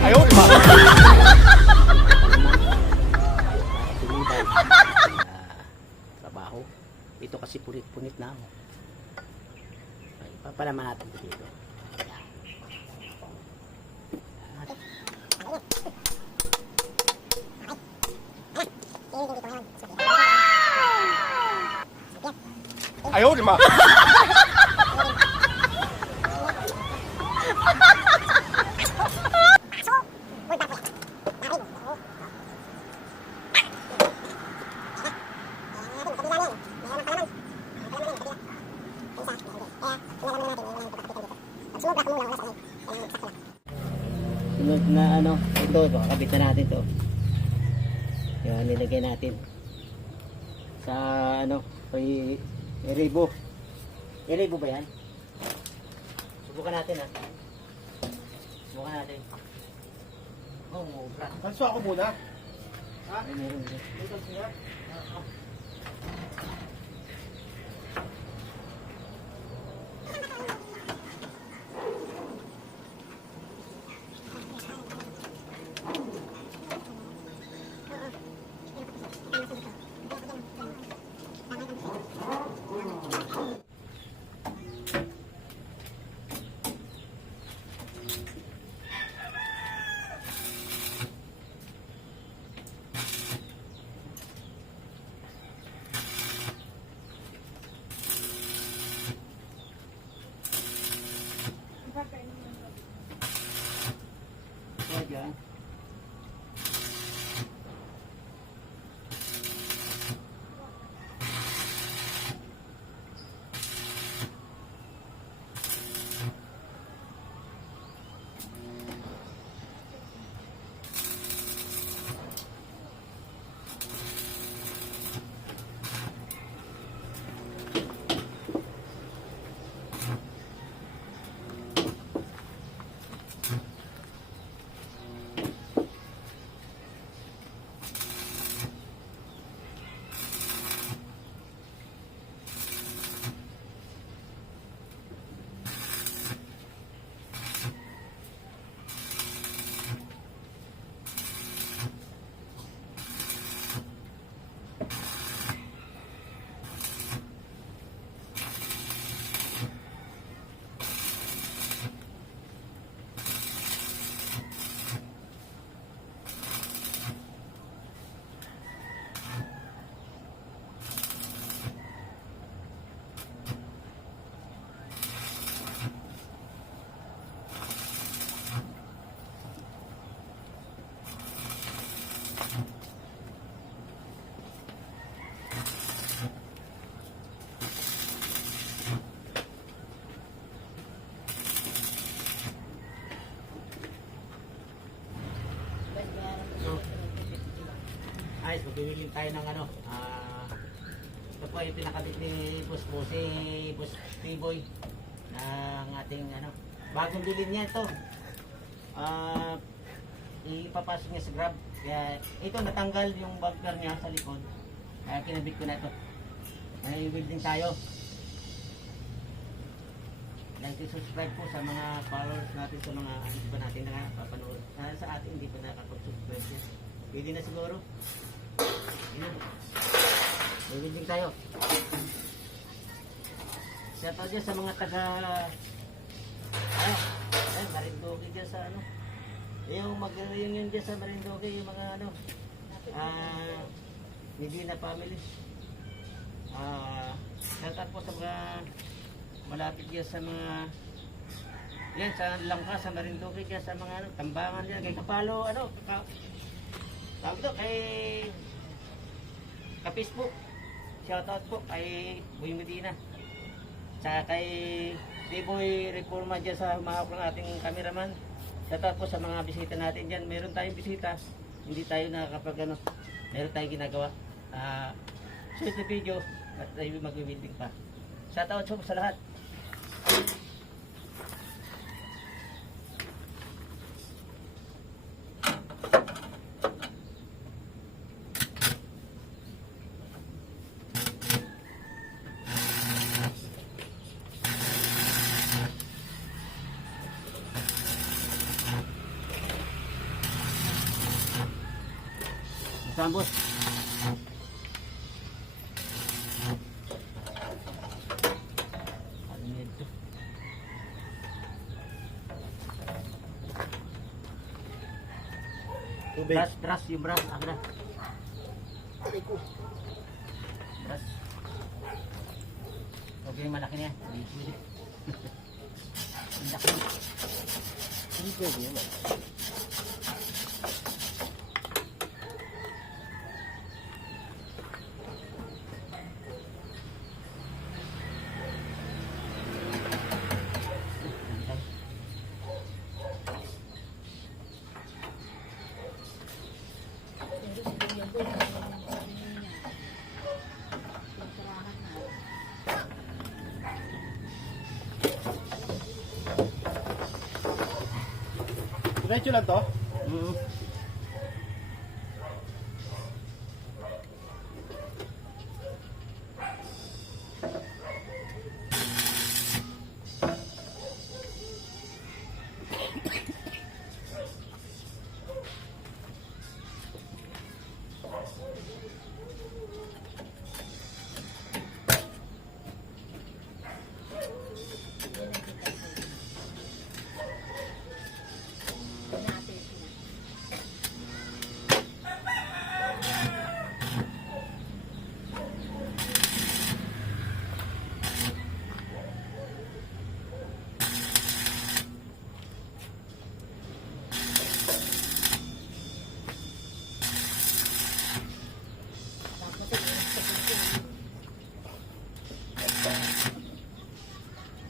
Ayaw, di ba? Trabaho. Ito kasi punit-punit na ako. Ay, papalaman natin dito. Ayaw, di ba? Sunod na ano, ito, kakabit na natin to. Yan, nilagay natin sa ano, may eribo. Eribo ba yan? Subukan natin ha. Subukan natin. Oh, mubra. Kalso ako muna. Ha? Ay, meron. May kalso na? Yan. Ayos, magbibiling tayo ng ano, ito po yung pinakabit ni Boss po, si Boss P-Boy ng ating ano, bagong bilhin niya ito. Ipapasok niya sa Grab. Kaya ito natanggal yung bumper niya sa likod. Kaya kinabit ko na ito. May building tayo. Like to subscribe po sa mga followers natin, sa mga hindi pa natin nakapanood. Sa atin hindi pa nakapag-subscribe. Pwede na siguro. May building tayo. Shout out dyan sa mga taga Marinduque dyan sa ano. Yung mag-reunion dyan sa Marinduque, yung mga ano, Medina family. Shout out po sa mga malapit dyan sa mga yan, sa Langka, sa Marinduque dyan, sa mga ano, Tambangan dyan, kay Kapalo, ano, tawag ito, kay Facebook. Shoutout po kay Boy Medina. Tsaka kay D-Boy Reforma dyan sa mahawak ng ating cameraman. Shoutout po sa mga bisita natin dyan. Meron tayong bisita. Hindi tayo nakakapag ano. Meron tayong ginagawa. Sulit na video at tayo mag-building pa. Shoutout po sa lahat. Sambot. Ano nito? Tubig. Brush, yung brush. Ako na. Tubig ko. Brush. Okay, malaki na yan. Hindi pwede. Ang laki. Hindi pwede naman. Diretso lang to? Mm.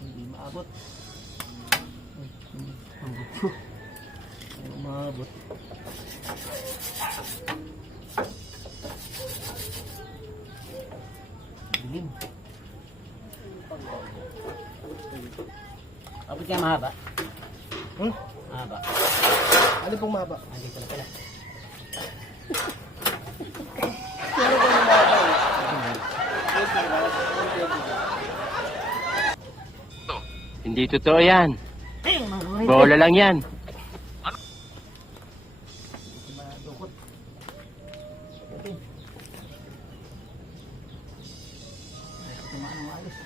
Hindi maabot. Ay, hindi. Hindi maabot. Dilim. Abot kaya mahaba? Hmm? Mahaba. Ano pong mahaba? Andito na pala. Pero kung mahaba eh. Hindi totoo yan. Ayun, mga Bola lang yan. Madukot. Okay. Tumaan ang maayos.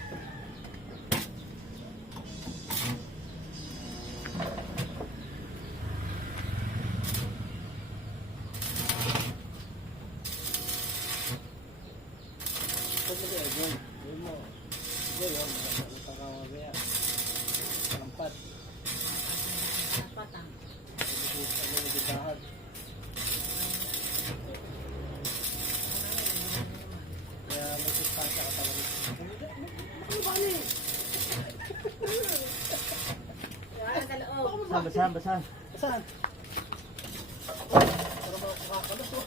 Pag mag-edyon, yun mo. Siguro yun, makakawagaya. Kampat. Patang. Ano yung ditahan? Kaya may sustansya ka talaga. Ano ba ni? Wala sa loob. Basahan, basahan. Saan? Para makakalos mo.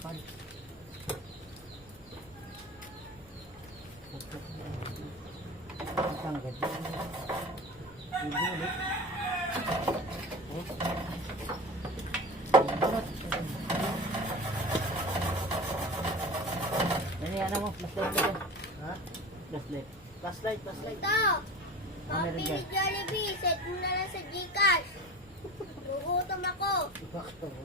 Tayo. Isang ganyan. Hindi ulit. Yan yung ano mo, flashlight mo dyan. Ha? Flashlight. Flashlight, flashlight. Ito. Ano meron Papi dyan? ni Jollibee. Set mo na lang sa Gcash. Gugutom ako. Bakit ako?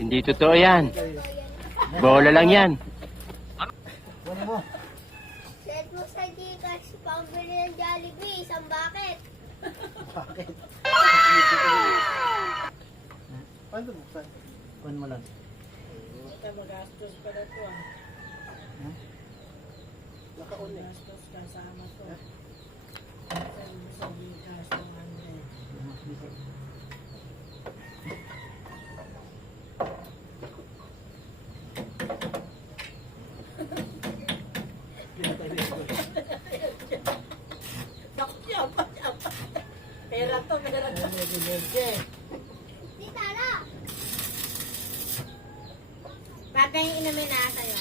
Hindi totoo yan. Ito yan. Bola lang yan. Kunin mo. Set mo sa Gcash. Pambili ng Jollibee. Isang bucket. Bakit? Paano buksan? Kunin mo lang. Magastos pa na to ah. Ha? Naka-on eh. Magastos kasama to. Send mo sa Gcash 100. Pera to, pera to. Medyo medyo. Ate, yung inumin na sa'yo.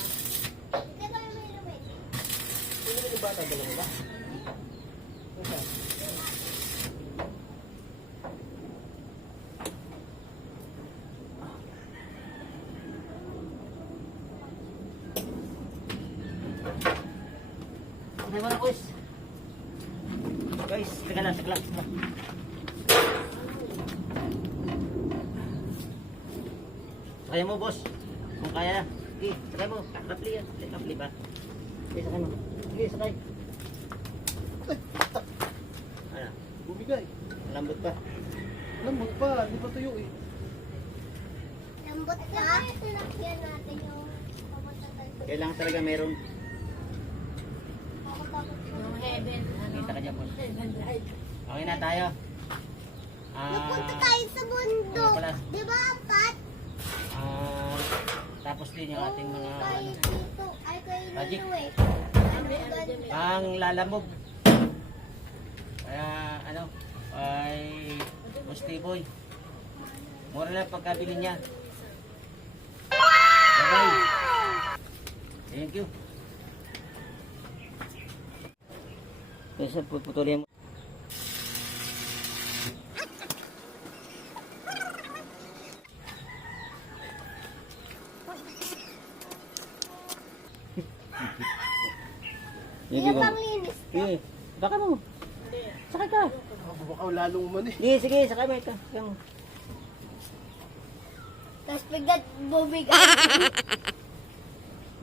Hindi ko yung may lumit. Sino yung bata? Dalawa ba? Isa. Okay mo na, boys. Guys, teka lang. Sakay mo, boss. Kung kaya na. Sige, sakay mo. Kapli yan. Kapli ba? Sige, sakay mo. Sige, sakay. Ano? Bumigay. Lambot ba? Lambot pa. Hindi pa tuyo eh. Lambot ka. Sinakyan natin yung papunta tayo. Kailangan talaga meron. Yung heaven, ano? Kita ka dyan, boss. Heaven light. Okay na tayo. Napunta tayo sa bundok. ano pala? Di ba, Pat? Tapos din yung ating mga Kayo dito. Ay, kayo Magic. dito eh. ang lalamog. Kaya ano, ay Boss T-Boy. Mura lang pagkabili niya. Bye-bye. Thank you. Kasi putulin mo. Yan pang linis. Sige, baka mo. Sakay ka. Baka lalong umani. Sige, sige, sakay mo ito. Yung... Tapos biglat bumigay.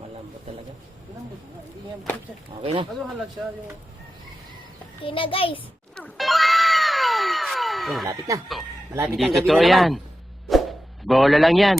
Malambot talaga. Lambot nga. Hindi nga. Okay na. Ano halag siya? Yung... Kina guys. Oh, malapit na. Malapit Hindi ang gabi totoo na naman. yan. Bola lang yan.